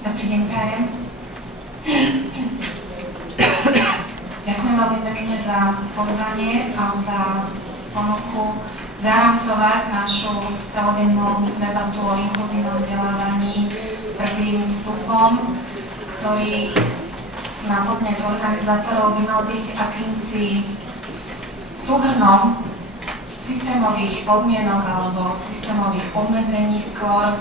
Dobrý deň, prajem. Ďakujem veľmi pekne za pozvanie a za ponuku zaramcovať našu celodennú debatu o inkluzívnom vzdelávaní prvým vstupom, ktorý na podnet organizátorov by mal byť akýmsi súhrnom systémových podmienok alebo systémových obmedzení skôr,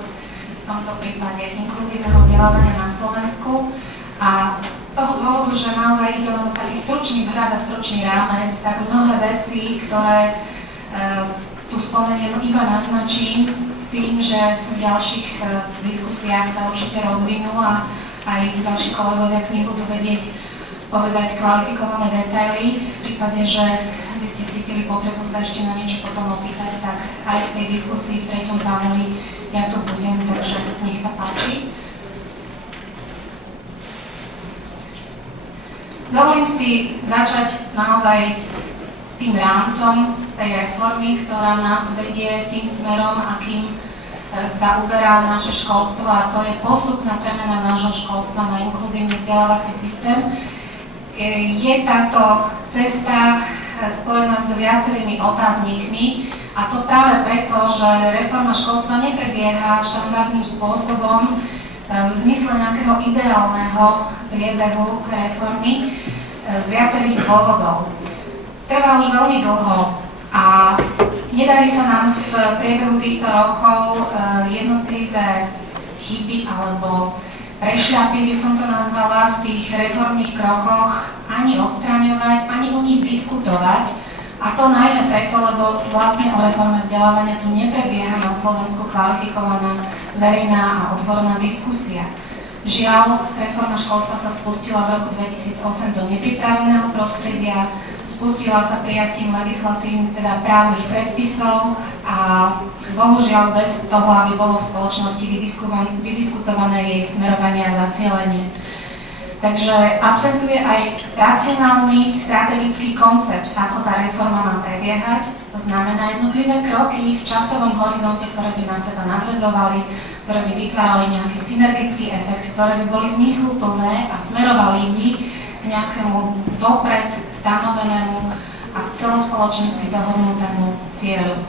v tomto prípade inkluzívneho vzdelávania na Slovensku. A z toho dôvodu, že naozaj ide len taký stručný vhľad a stručný rámec, tak mnohé veci, ktoré tu spomeniem, iba naznačím s tým, že v ďalších diskusiách sa určite rozvinú a aj ďalší kolegovia k nim budú vedieť povedať kvalifikované detaily. V prípade, že by ste cítili potrebu sa ešte na niečo potom opýtať, tak aj v tej diskusii v treťom paneli ja tu budem, takže nech sa páči. Dovolím si začať naozaj tým rámcom tej reformy, ktorá nás vedie tým smerom, akým sa uberá naše školstvo, a to je postupná premena nášho školstva na inkluzívny vzdelávací systém. Je táto cesta spojená s viacerými otáznikmi, a to práve preto, že reforma školstva neprebieha štandardným spôsobom v zmysle nejakého ideálneho priebehu reformy z viacerých dôvodov. Trvá už veľmi dlho a nedarí sa nám v priebehu týchto rokov jednotlivé chyby alebo prešľapy, by som to nazvala, v tých reformných krokoch ani odstraňovať, ani o nich diskutovať. A to najmä preto, lebo vlastne o reforme vzdelávania tu neprebieha na Slovensku kvalifikovaná verejná a odborná diskusia. Žiaľ, reforma školstva sa spustila v roku 2008 do nepripraveného prostredia, spustila sa prijatím legislatívnych, teda právnych predpisov a bohužiaľ bez toho, aby bolo v spoločnosti vydiskutované jej smerovanie a zacielenie. Takže absentuje aj racionálny strategický koncept, ako tá reforma má prebiehať. To znamená jednotlivé kroky v časovom horizonte, ktoré by na seba nadväzovali, ktoré by vytvárali nejaký synergický efekt, ktoré by boli zmysluplné a smerovali by k nejakému vopred stanovenému a celospoločensky dohodnutému cieľu.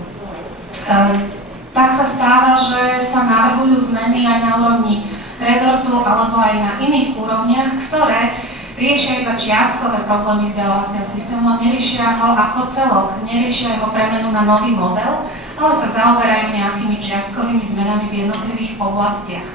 Tak sa stáva, že sa navrhujú zmeny aj na úrovni rezortu alebo aj na iných úrovniach, ktoré riešia iba čiastkové problémy vzdelávacieho systému a neriešia ho ako celok, neriešia jeho premenu na nový model, ale sa zaoberajú nejakými čiastkovými zmenami v jednotlivých oblastiach.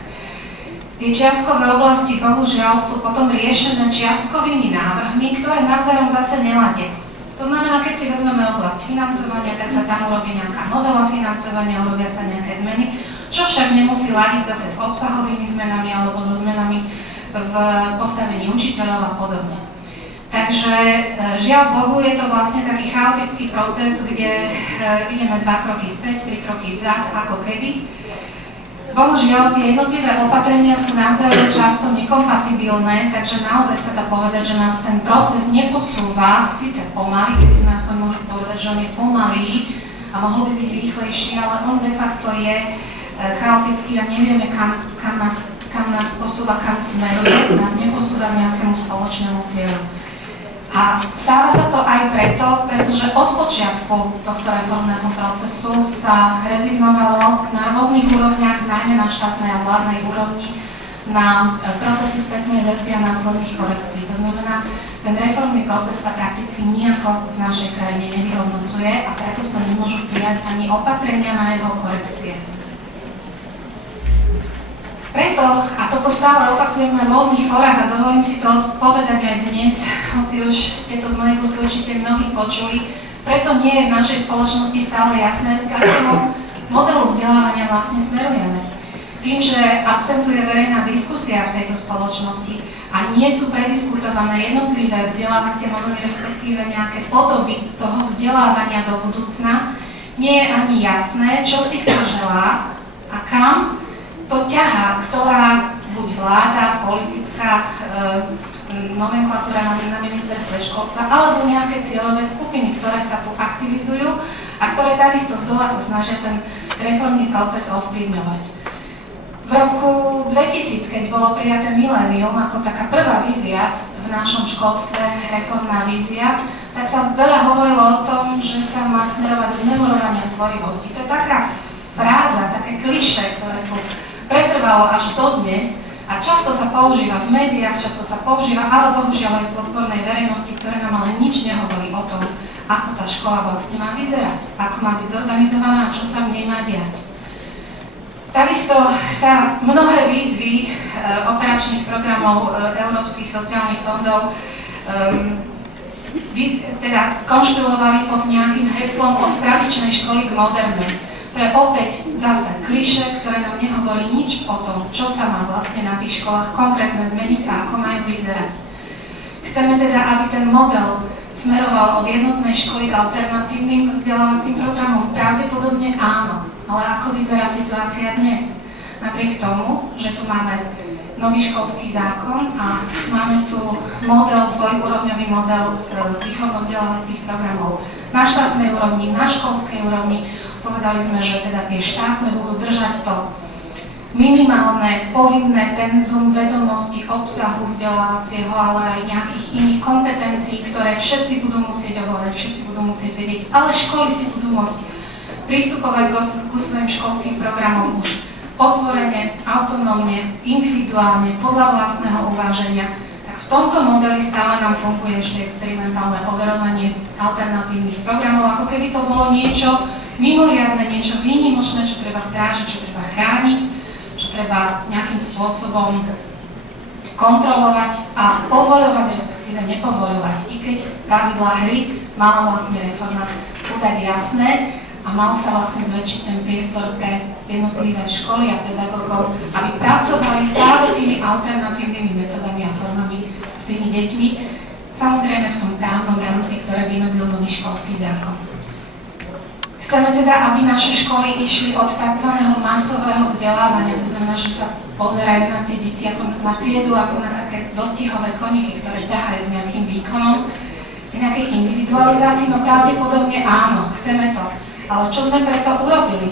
Tie čiastkové oblasti bohužiaľ sú potom riešené čiastkovými návrhmi, ktoré navzájom zase neladia. To znamená, keď si vezmeme oblasť financovania, tak sa tam urobí nejaká novela financovania, urobia sa nejaké zmeny, čo však nemusí ladiť zase s obsahovými zmenami alebo so zmenami v postavení učiteľov a podobne. Takže žiaľ Bohu, je to vlastne taký chaotický proces, kde ideme 2 kroky späť, 3 kroky vzad, ako kedy. Bohužiaľ, tie jednotlivé opatrenia sú navzájom často nekompatibilné, takže naozaj sa dá povedať, že nás ten proces neposúva, síce pomaly, keby sme aspoň mohli povedať, že on je pomalý a mohol by byť rýchlejší, ale on de facto je chaotický a nevieme, kam nás posúva, kam smeruje, nás neposúva k nejakému spoločnému cieľu. A stáva sa to aj preto, pretože od počiatku tohto reformného procesu sa rezignovalo na rôznych úrovniach, najmä na štátnej a vládnej úrovni, na procesy spätnej väzby a následných korekcií. To znamená, ten reformný proces sa prakticky nijako v našej krajine nevyhodnocuje a preto sa nemôžu prijať ani opatrenia na jeho korekcie. Preto, a toto stále opakujem na rôznych fórach a dovolím si to povedať aj dnes, hoci už ste to z mojich úst určite mnohí počuli, preto nie je v našej spoločnosti stále jasné, k akému modelu vzdelávania vlastne smerujeme. Tým, že absentuje verejná diskusia v tejto spoločnosti a nie sú prediskutované jednotlivé vzdelávacie modely, respektíve nejaké podoby toho vzdelávania do budúcna, nie je ani jasné, čo si kto želá a kam to ťahá, ktorá buď vláda, politická nomenklatúra na ministerstve školstva, alebo nejaké cieľové skupiny, ktoré sa tu aktivizujú a ktoré takisto z dola sa snažia ten reformný proces ovplyvňovať. V roku 2000, keď bolo prijaté milénium ako taká prvá vízia v našom školstve, reformná vízia, tak sa veľa hovorilo o tom, že sa má smerovať do memorovania tvorivosti. To je taká fráza, také klišé, ktoré tu pretrvalo až dodnes a často sa používa v médiách, často sa používa, ale bohužiaľ aj v odbornej verejnosti, ktoré nám ale nič nehovorí o tom, ako tá škola vlastne má vyzerať, ako má byť zorganizovaná a čo sa v nej má diať. Takisto sa mnohé výzvy operačných programov Európskych sociálnych fondov teda konštruovali pod nejakým heslom od tradičnej školy k modernej. To je opäť zase klišé, ktoré nám nehovorí nič o tom, čo sa má vlastne na tých školách konkrétne zmeniť a ako majú vyzerať. Chceme teda, aby ten model smeroval od jednotnej školy k alternatívnym vzdelávacím programom? Pravdepodobne áno, ale ako vyzerá situácia dnes? Napriek tomu, že tu máme nový školský zákon a máme tu dvojúrovňový model výchovno-vzdelávacích programov na štátnej úrovni, na školskej úrovni, povedali sme, že teda tie štátne budú držať to minimálne povinné penzum vedomosti, obsahu vzdelávacieho, ale aj nejakých iných kompetencií, ktoré všetci budú musieť ovládať, všetci budú musieť vedieť, ale školy si budú môcť pristupovať ku svojim školským programom už otvorene, autonómne, individuálne, podľa vlastného uváženia. Tak v tomto modeli stále nám funguje ešte experimentálne overovanie alternatívnych programov, ako keby to bolo niečo mimoriadne, niečo výnimočné, čo treba strážiť, čo treba chrániť, čo treba nejakým spôsobom kontrolovať a povoľovať, respektíve nepovoľovať. I keď pravidlá hry mala vlastne reforma udať jasné a mal sa vlastne zväčšiť ten priestor pre jednotlivé školy a pedagógov, aby pracovali práve tými alternatívnymi metodami a formami s tými deťmi, samozrejme v tom právnom rámci, ktoré vymedzil nový školský zákon. Chceme teda, aby naše školy išli od tzv. Masového vzdelávania, to znamená, že sa pozerajú na tie deti ako na triedu, ako na také dostihové koníky, ktoré ťahajú nejakým výkonom, nejakej individualizácii, no pravdepodobne áno, chceme to. Ale čo sme preto urobili?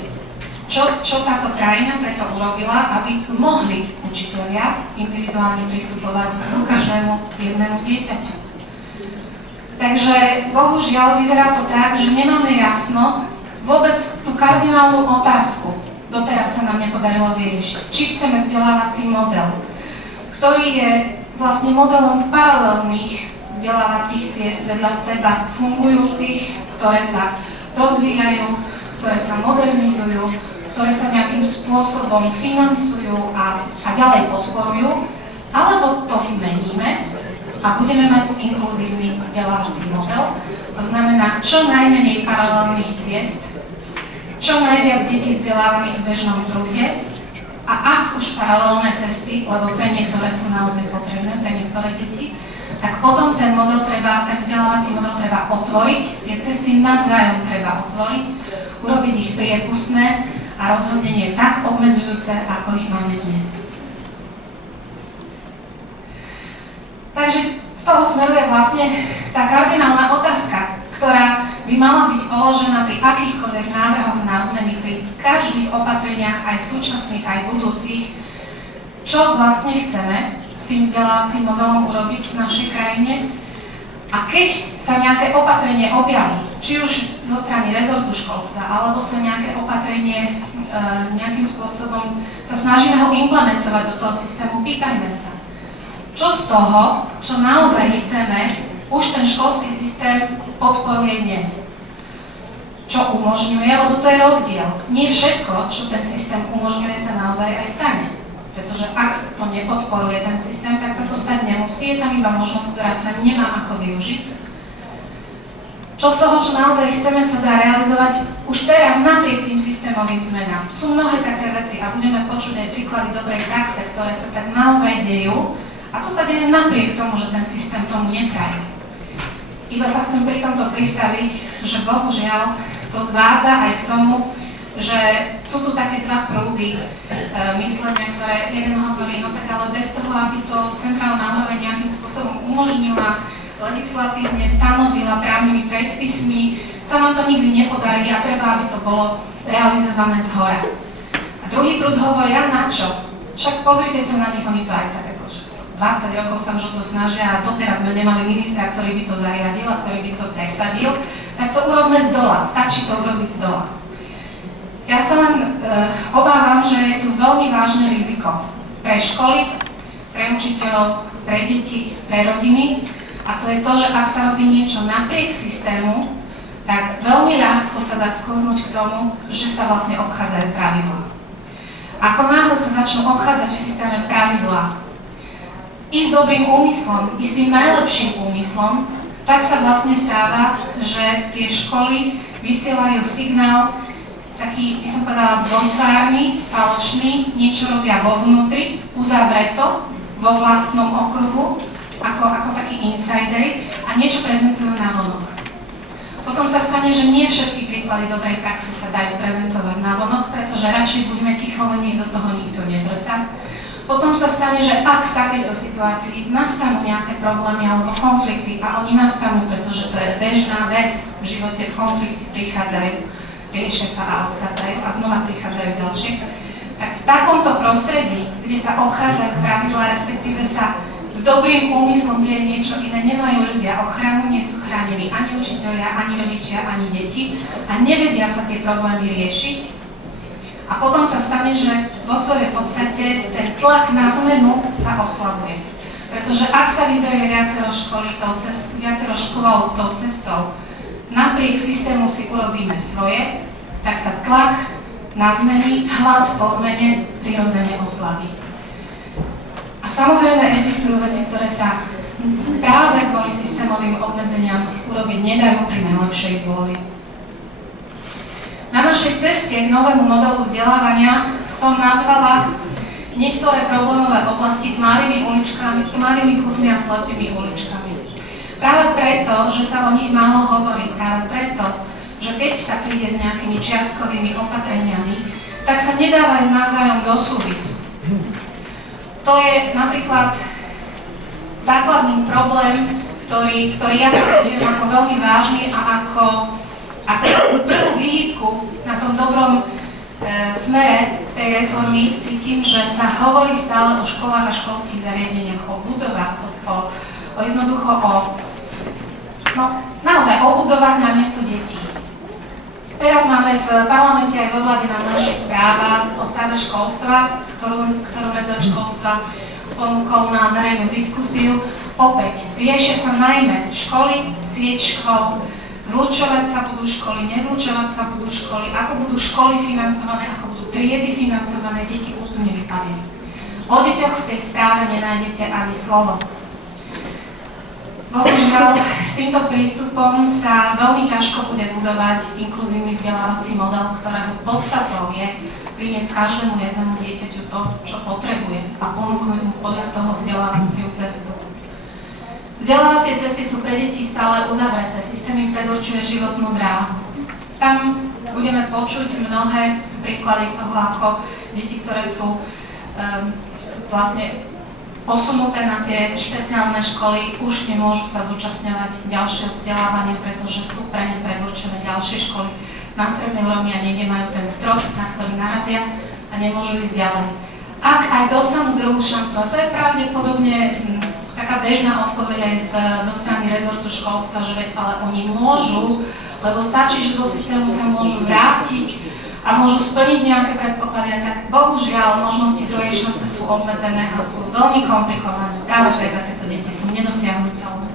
Čo táto krajina preto urobila, aby mohli učitelia individuálne pristupovať ku každému jednému dieťaťu? Takže bohužiaľ vyzerá to tak, že nemáme jasno vôbec tú kardinálnu otázku. Doteraz sa nám nepodarilo vyriešiť. Či chceme vzdelávací model, ktorý je vlastne modelom paralelných vzdelávacích ciest vedľa seba fungujúcich, ktoré sa rozvíjajú, ktoré sa modernizujú, ktoré sa nejakým spôsobom financujú a ďalej podporujú, alebo to zmeníme a budeme mať inkluzívny vzdelávací model, to znamená čo najmenej paralelných ciest, čo najviac detí vzdelávaných v bežnom prúde a ak už paralelné cesty, lebo pre niektoré sú naozaj potrebné, pre niektoré deti, tak potom ten vzdelávací model treba otvoriť, tie cesty navzájom treba otvoriť, urobiť ich priepustné a rozhodne nie tak obmedzujúce, ako ich máme dnes. Takže z toho smeruje vlastne tá kardinálna otázka, ktorá by mala byť položená pri akýchkoľvek návrhoch na zmeny, pri každých opatreniach, aj súčasných, aj budúcich, čo vlastne chceme s tým vzdelávacím modelom urobiť v našej krajine. A keď sa nejaké opatrenie objaví, či už zo strany rezortu školstva, alebo sa nejaké opatrenie nejakým spôsobom sa snažíme ho implementovať do toho systému, pýtajme sa, čo z toho, čo naozaj chceme, už ten školský systém podporuje dnes. Čo umožňuje, lebo to je rozdiel. Nie všetko, čo ten systém umožňuje, sa naozaj aj stane. Pretože ak to nepodporuje ten systém, tak sa to stať nemusí. Je tam iba možnosť, ktorá sa nemá ako využiť. Čo z toho, čo naozaj chceme, sa dá realizovať už teraz napriek tým systémovým zmenám. Sú mnohé také veci a budeme počuť aj príklady dobrej praxe, ktoré sa tak naozaj dejú. A to sa deje napriek tomu, že ten systém tomu nepraje. Iba sa chcem pri tomto pristaviť, že bohužiaľ to zvádza aj k tomu, že sú tu také dva prúdy myslenia, ktoré jeden hovorí, no tak ale bez toho, aby to centrálna úroveň nejakým spôsobom umožnila, legislatívne stanovila právnymi predpismi, sa nám to nikdy nepodarí a treba, aby to bolo realizované zhora. A druhý prúd hovorí, a na čo? Však pozrite sa na nich, oni to aj tak akože 20 rokov sa už o to snažia a doteraz sme nemali ministra, ktorý by to zariadil a ktorý by to presadil, tak to urobme z dola, stačí to urobiť z dola. Ja sa len obávam, že je tu veľmi vážne riziko pre školy, pre učiteľov, pre deti, pre rodiny a to je to, že ak sa robí niečo napriek systému, tak veľmi ľahko sa dá sklznúť k tomu, že sa vlastne obchádzajú pravidlá. Ako náhle sa začnú obchádzať v systéme pravidlá, i s dobrým úmyslom, i s tým najlepším úmyslom, tak sa vlastne stáva, že tie školy vysielajú signál taký, by som povedala, dvojtvárny, falošný, niečo robia vo vnútri, uzavreto, vo vlastnom okruhu, ako taký insider a niečo prezentujú na vonok. Potom sa stane, že nie všetky príklady dobrej praxe sa dajú prezentovať na vonok, pretože radšej buďme ticho, len nech do toho nikto nevrtá. Potom sa stane, že ak v takejto situácii nastanú nejaké problémy alebo konflikty, a oni nastanú, pretože to je bežná vec, v živote konflikty prichádzajú, riešia sa a odchádzajú a znova prichádzajú ďalšie, tak v takomto prostredí, kde sa obchádzajú pravidlá, respektíve sa s dobrým úmyslom deje niečo iné, nemajú ľudia ochranu, nie sú chránení ani učitelia, ani rodičia, ani deti a nevedia sa tie problémy riešiť. A potom sa stane, že vo svojej podstate ten tlak na zmenu sa oslabuje. Pretože ak sa vyberie viacero škôl tou cestou, napriek systému si urobíme svoje, tak sa tlak na zmeny, hlad po zmene prirodzene oslabí. A samozrejme existujú veci, ktoré sa práve kvôli systémovým obmedzeniam urobiť nedajú pri najlepšej vôli. Na našej ceste k novému modelu vzdelávania som nazvala niektoré problémové oblasti tmavými uličkami, tmavými kútmi a slepými uličkami. Práve preto, že sa o nich málo hovorí, práve preto, že keď sa príde s nejakými čiastkovými opatreniami, tak sa nedávajú navzájom do súvisu. To je napríklad základný problém, ktorý ja považujem ako veľmi vážny a ako prvú výhybku na tom dobrom smere tej reformy cítim, že sa hovorí stále o školách a školských zariadeniach, o budovách, naozaj o budovách namiesto detí. Teraz máme v parlamente aj vo vláde na naša správa o stave školstva, ktorú rezort školstva ponúkol na verejnú diskusiu. Opäť, riešia sa najmä školy, sieť škôl, zlučovať sa budú školy, nezlučovať sa budú školy, ako budú školy financované, ako budú triedy financované, deti úplne vypadli. O deťoch v tej správe nenájdete ani slovo. Bohužiaľ, s týmto prístupom sa veľmi ťažko bude budovať inkluzívny vzdelávací model, ktorého podstatou je priniesť každému jednému dieťaťu to, čo potrebuje a ponúknuť mu podľa toho vzdelávaciu cestu. Vzdelávacie cesty sú pre deti stále uzavreté, systém im predurčuje životnú dráhu. Tam budeme počuť mnohé príklady toho, ako deti, ktoré sú vlastne posunuté na tie špeciálne školy, už nemôžu sa zúčastňovať ďalšieho vzdelávania, pretože sú pre ne predurčené ďalšie školy na strednej úrovni a niekde majú ten strop, na ktorý narazia a nemôžu ísť ďalej. Ak aj dostanú druhú šancu, a to je pravdepodobne taká bežná odpoveď aj zo strany rezortu školstva, že veď ale oni môžu, lebo stačí, že do systému sa môžu vrátiť a môžu splniť nejaké predpoklady, tak bohužiaľ možnosti druhej šance sú obmedzené a sú veľmi komplikované. Práve pre takéto deti sú nedosiahnuteľné.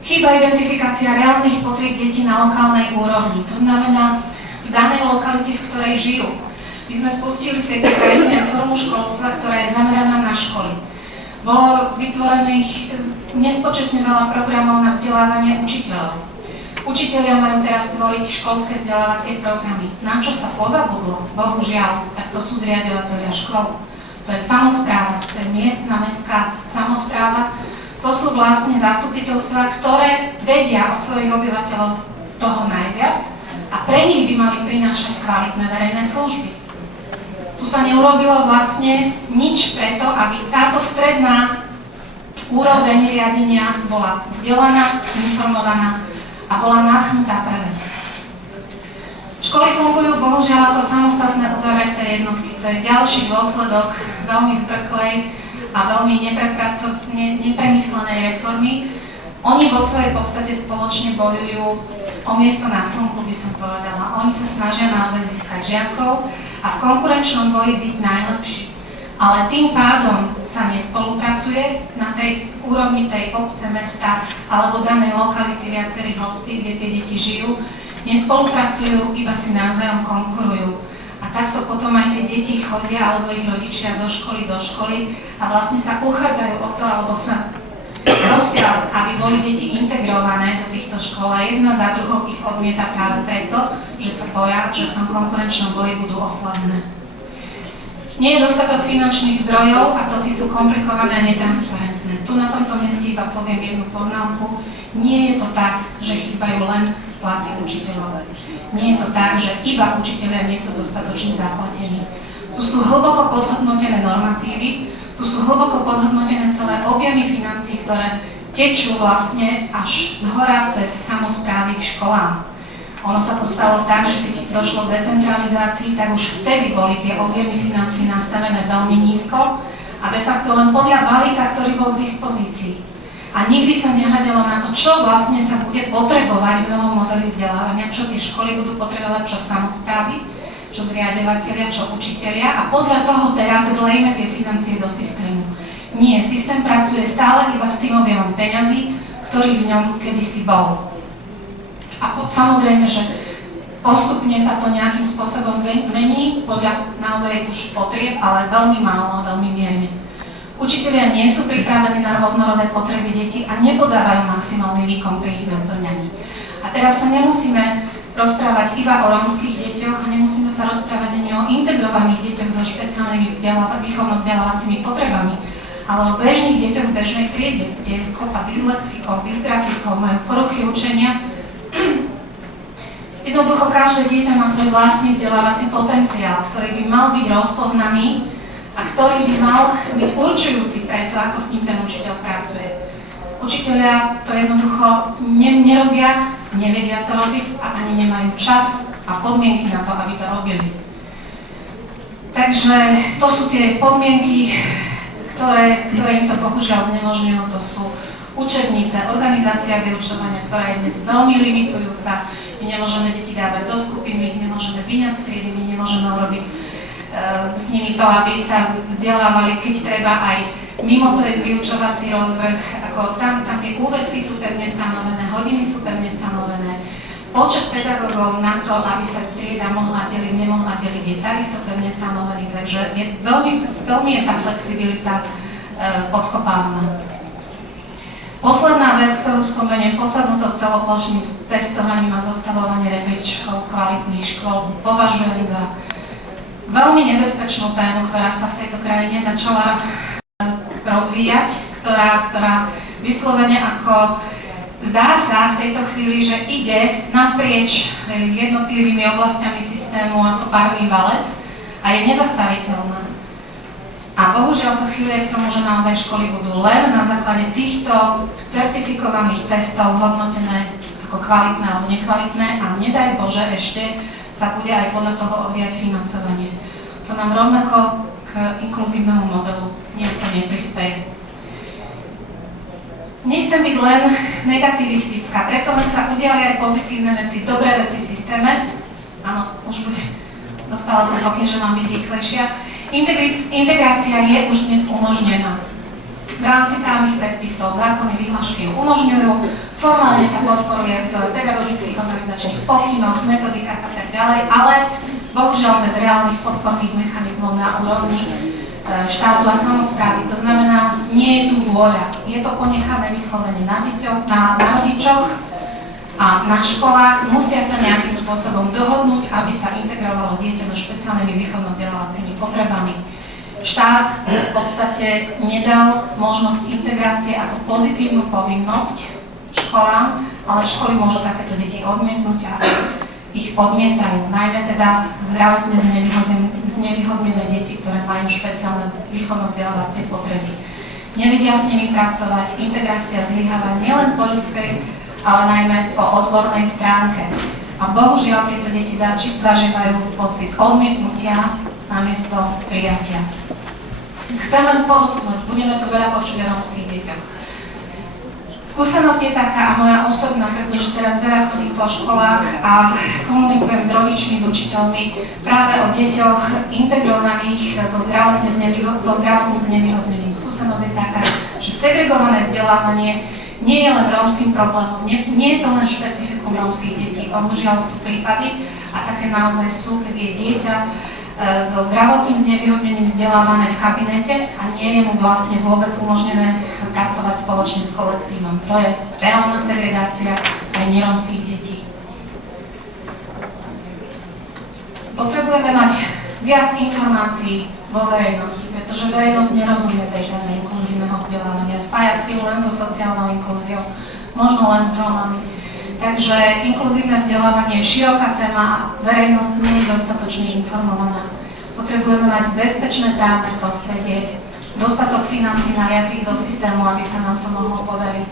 Chýba identifikácia reálnych potrieb detí na lokálnej úrovni. To znamená, v danej lokalite, v ktorej žijú. My sme spustili v tejto krajine reformu školstva, ktorá je zameraná na školy. Bolo vytvorených nespočetne veľa programov na vzdelávanie učiteľov. Učitelia majú teraz tvoriť školské vzdelávacie programy. Na čo sa pozabudlo, bohužiaľ, tak to sú zriaďovatelia škôl. To je samospráva, to je miestna, mestská samospráva. To sú vlastne zastupiteľstvá, ktoré vedia o svojich obyvateľov toho najviac a pre nich by mali prinášať kvalitné verejné služby. Tu sa neurobilo vlastne nič preto, aby táto stredná úroveň riadenia bola vzdelaná, informovaná a bola nadchnutá pre vec. Školy fungujú bohužiaľ ako samostatné uzavreté jednotky. To je ďalší dôsledok veľmi zbrklej a veľmi nepremyslenej reformy. Oni vo svojej podstate spoločne bojujú o miesto na slnku, by som povedala. Oni sa snažia naozaj získať žiakov a v konkurenčnom boji byť najlepší. Ale tým pádom sa nespolupracuje na tej úrovni tej obce, mesta alebo danej lokality viacerých obcí, kde tie deti žijú. Nespolupracujú, iba si navzájom konkurujú. A takto potom aj tie deti chodia, alebo ich rodičia zo školy do školy a vlastne sa uchádzajú o to, alebo sa prosia, aby boli deti integrované do týchto škôl a jedna za druhou ich odmieta práve preto, že sa boja, že v tom konkurenčnom boji budú oslabené. Nie je dostatok finančných zdrojov a toky sú komplikované a netransparentné. Tu na tomto mieste iba poviem jednu poznámku. Nie je to tak, že chýbajú len platy učiteľov. Nie je to tak, že iba učitelia nie sú dostatočne zaplatení. Tu sú hlboko podhodnotené normatívy, tu sú hlboko podhodnotené celé objemy financií, ktoré tečú vlastne až zhora cez samosprávy k školám. Ono sa to stalo tak, že keď došlo k decentralizácii, tak už vtedy boli tie objemy financií nastavené veľmi nízko a de facto len podľa balíka, ktorý bol k dispozícii. A nikdy sa nehľadelo na to, čo vlastne sa bude potrebovať v novom modeli vzdelávania, čo tie školy budú potrebovať, čo samosprávy, čo zriaďovatelia, čo učitelia a podľa toho teraz vlejme tie financie do systému. Nie, systém pracuje stále iba s tým objemom peňazí, ktorý v ňom kedysi bol. A samozrejme, že postupne sa to nejakým spôsobom mení podľa naozaj už potrieb, ale veľmi málo a veľmi mierne. Učitelia nie sú pripravení na rôznorodé potreby detí a nepodávajú maximálny výkon pri ich naplňaní. A teraz sa nemusíme rozprávať iba o rómskych deťoch a nemusíme sa rozprávať ani o integrovaných deťoch so špeciálnymi výchovno-vzdelávacími potrebami, ale o bežných deťoch v bežnej triede, kde je kopa dyslexikov, dysgrafikov, majú poruchy učenia. Jednoducho každé dieťa má svoj vlastný vzdelávací potenciál, ktorý by mal byť rozpoznaný a ktorý by mal byť určujúci pre to, ako s ním ten učiteľ pracuje. Učitelia to jednoducho nerobia, nevedia to robiť a ani nemajú čas a podmienky na to, aby to robili. Takže to sú tie podmienky, ktoré im to bohužiaľ znemožňujú, to sú učebnice, organizácia vyučovania, ktorá je dnes veľmi limitujúca. My nemôžeme deti dávať do skupín, my ich nemôžeme vyňať z triedy, my nemôžeme urobiť s nimi to, aby sa vzdelávali, keď treba aj mimo ten vyučovací rozvrh. Ako tam tie úväzky sú pevne stanovené, hodiny sú pevne stanovené. Počet pedagógov na to, aby sa trieda mohla deliť, nemohla deliť, je takisto pevne stanovený, takže veľmi je tá flexibilita podkopávaná. Posledná vec, ktorú spomeniem, poslednú to s celoplošným testovaním a zostavovaním rebríčkov kvalitných škôl považujem za veľmi nebezpečnú tému, ktorá sa v tejto krajine začala rozvíjať, ktorá vyslovene ako zdá sa v tejto chvíli, že ide naprieč jednotlivými oblastiami systému ako párny valec a je nezastaviteľná. A bohužiaľ sa schýľuje k tomu, že naozaj školy budú len na základe týchto certifikovaných testov hodnotené ako kvalitné alebo nekvalitné a nedaj Bože ešte sa bude aj podľa toho odvíjať financovanie. To nám rovnako k inkluzívnemu modelu nejako neprispieje. Nechcem byť len negativistická, predsa len sa udiali aj pozitívne veci, dobré veci v systéme. Áno, už bude. Dostala som pokyn, že mám byť rýchlejšia. Integrácia je už dnes umožnená. V rámci právnych predpisov, zákony, vyhlášky ju umožňujú, formálne sa podporuje v pedagogických organizačných pokynoch, metodikách a tak ďalej, ale bohužiaľ bez reálnych podporných mechanizmov na úrovni štátu a samosprávy. To znamená, nie je tu vôľa. Je to ponechané vyslovene na deťoch, na rodičoch a na školách. Musia sa nejakým spôsobom dohodnúť, aby sa integrovalo dieťa so špeciálnymi výchovno-vzdelávacími potrebami. Štát v podstate nedal možnosť integrácie ako pozitívnu povinnosť školám, ale školy môžu takéto deti odmietnúť a ich odmietajú, najmä teda zdravotne znevýhodnené deti, ktoré majú špeciálne výchovno-vzdelávacie potreby. Nevedia s nimi pracovať, integrácia zlyháva nielen po ľudskej, ale najmä po odbornej stránke. A bohužiaľ tieto deti zažívajú pocit odmietnutia namiesto prijatia. Chcem len podotknúť, budeme tu veľa počuť o rómskych deťoch. Skúsenosť je taká, a moja osobná, pretože teraz veľa chodím po školách a komunikujem s rodičmi, s učiteľmi práve o deťoch integrovaných so zdravotným znevýhodnením. Skúsenosť je taká, že segregované vzdelávanie nie je len rómskym problémom, nie je to len špecifikum rómskych detí. Bohužiaľ sú prípady, a také naozaj sú, keď je dieťa so zdravotným znevýhodnením vzdelávané v kabinete a nie je mu vlastne vôbec umožnené pracovať spoločne s kolektívom. To je reálna segregácia aj nerómskych detí. Potrebujeme mať viac informácií vo verejnosti, pretože verejnosť nerozumie tej téme inkluzívneho vzdelávania. Spája si ju len so sociálnou inklúziou, možno len s Rómami. Takže inkluzívne vzdelávanie je široká téma a verejnosť nie je dostatočne informovaná. Potrebujeme mať bezpečné právne prostredie, dostatok financií naliatých do systému, aby sa nám to mohlo podariť,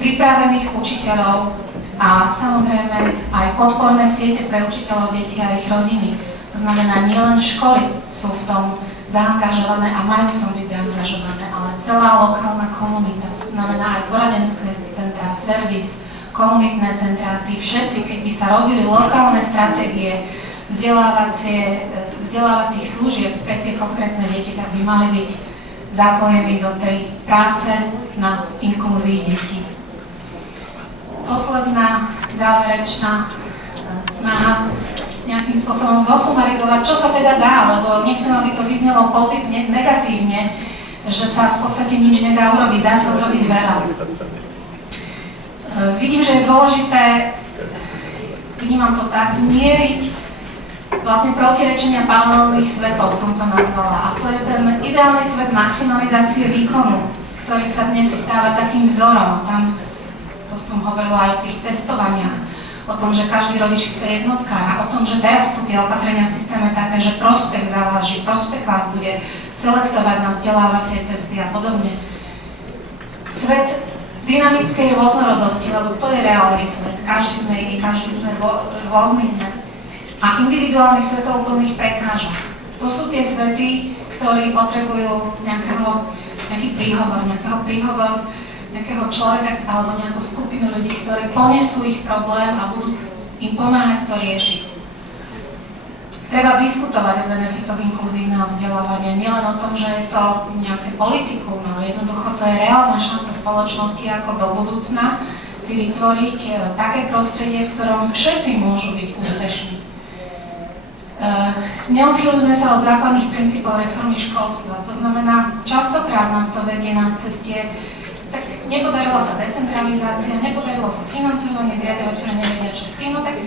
pripravených učiteľov a samozrejme aj podporné siete pre učiteľov, detí a ich rodiny. To znamená, nielen školy sú v tom zaangažované a majú v tom byť zaangažované, ale celá lokálna komunita. To znamená aj poradenské centrá, servis, komunitné centrá, tí všetci, keď by sa robili lokálne stratégie vzdelávacích služieb pre tie konkrétne deti, tak by mali byť zapojení do tej práce na inklúzii detí. Posledná záverečná snaha nejakým spôsobom zosumarizovať, čo sa teda dá, lebo nechcem, aby to vyznelo pozitívne, negatívne, že sa v podstate nič nedá urobiť, dá sa urobiť veľa. Vidím, že je dôležité, vnímam to tak, zmieriť vlastne protirečenia paralelných svetov, som to nazvala. A to je ten ideálny svet maximalizácie výkonu, ktorý sa dnes stáva takým vzorom. Tam, to som hovorila aj o tých testovaniach, o tom, že každý rodič chce jednotkára, o tom, že teraz sú tie opatrenia v systéme také, že prospech závaží, prospech vás bude selektovať na vzdelávacie cesty a podobne. Svet dynamickej rôznorodosti, lebo to je reálny svet. Každý sme iný, každý sme rôzny sme. A individuálnych svetov plných prekážok. To sú tie svety, ktorí potrebujú nejaký príhovor, nejakého človeka alebo nejakú skupinu ľudí, ktorí ponesú ich problém a budú im pomáhať to riešiť. Treba diskutovať o benefitoch inkluzívneho vzdelávania, nielen o tom, že je to nejaké politikum, ale jednoducho to je reálna šanca spoločnosti, ako do budúcna si vytvoriť také prostredie, v ktorom všetci môžu byť úspešní. Neodchýľujme sa od základných princípov reformy školstva, to znamená, častokrát nás to vedie na ceste, tak nepodarila sa decentralizácia, nepodarilo sa financovanie, zriaďovateľe nevedia, čo s tým, no tak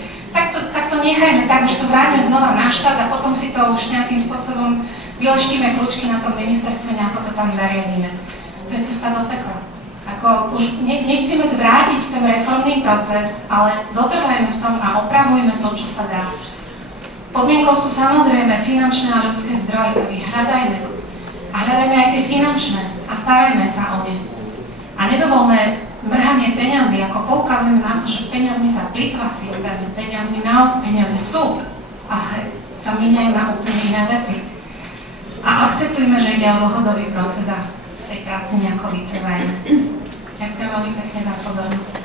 to nechajme, tak už to vráťme znova na štát a potom si to už nejakým spôsobom vyleštíme kľúčky na tom ministerstve, ako to tam zariadíme. To je cesta do pekla. Ako už nechceme zvrátiť ten reformný proces, ale zotrvajme v tom a opravujme to, čo sa dá. Podmienkou sú samozrejme finančné a ľudské zdroje, tak ich hľadajme. A hľadajme aj tie finančné a starajme sa o ne. A nedovolme mrhanie peňazí, ako poukazujeme na to, že peniazmi sa plýtva v systéme, peniaze sú, ale sa míňajú na úplne iné veci. A akceptujme, že ide o dlhodobý proces a tej práci nejako vytrvajme. Ďakujem veľmi pekne za pozornosť.